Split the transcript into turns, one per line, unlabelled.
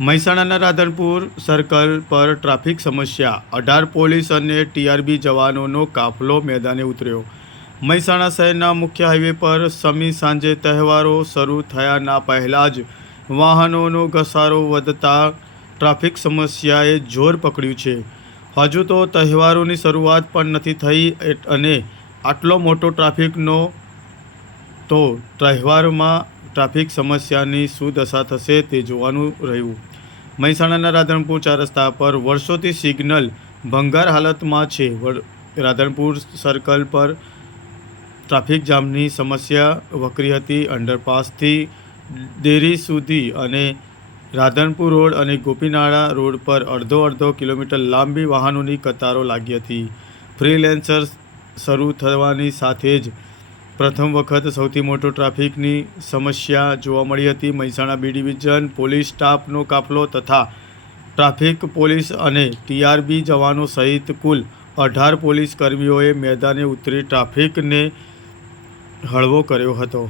મહેસાણાના રાધનપુર સર્કલ પર ટ્રાફિક સમસ્યા. અઢાર પોલીસ અને ટીઆરબી જવાનોનો કાફલો મેદાને ઉતર્યો. મહેસાણા શહેરના મુખ્ય હાઈવે પર સમી સાંજે તહેવારો શરૂ થયાના પહેલાં જ વાહનોનો ઘસારો વધતા ટ્રાફિક સમસ્યાએ જોર પકડ્યું છે. હજુ તો તહેવારોની શરૂઆત પણ નથી થઈ અને આટલો મોટો ટ્રાફિકનો તો તહેવારમાં ટ્રાફિક સમસ્યાની શું દશા થશે તે જોવાનું રહ્યું. મહેસાણાના રાધનપુર ચાર રસ્તા પર વર્ષોથી સિગ્નલ ભંગાર હાલતમાં છે. રાધનપુર સર્કલ પર ટ્રાફિક જામની સમસ્યા વકરી હતી. અંડરપાસથી ડેરી સુધી અને રાધનપુર રોડ અને ગોપીનાળા રોડ પર અડધો અડધો કિલોમીટર લાંબી વાહનોની કતારો લાગી હતી. ફ્રીલેન્સર શરૂ થવાની સાથે જ પ્રથમ વખત સૌથી મોટો ટ્રાફિકની સમસ્યા જોવા મળી હતી. મહેસાણા બી ડિવિઝન, પોલીસ સ્ટાફનો કાફલો તથા ટ્રાફિક પોલીસ અને ટીઆરબી જવાનો સહિત કુલ અઢાર પોલીસ કર્મીઓએ મેદાને ઉતરી ટ્રાફિકને હળવો કર્યો હતો.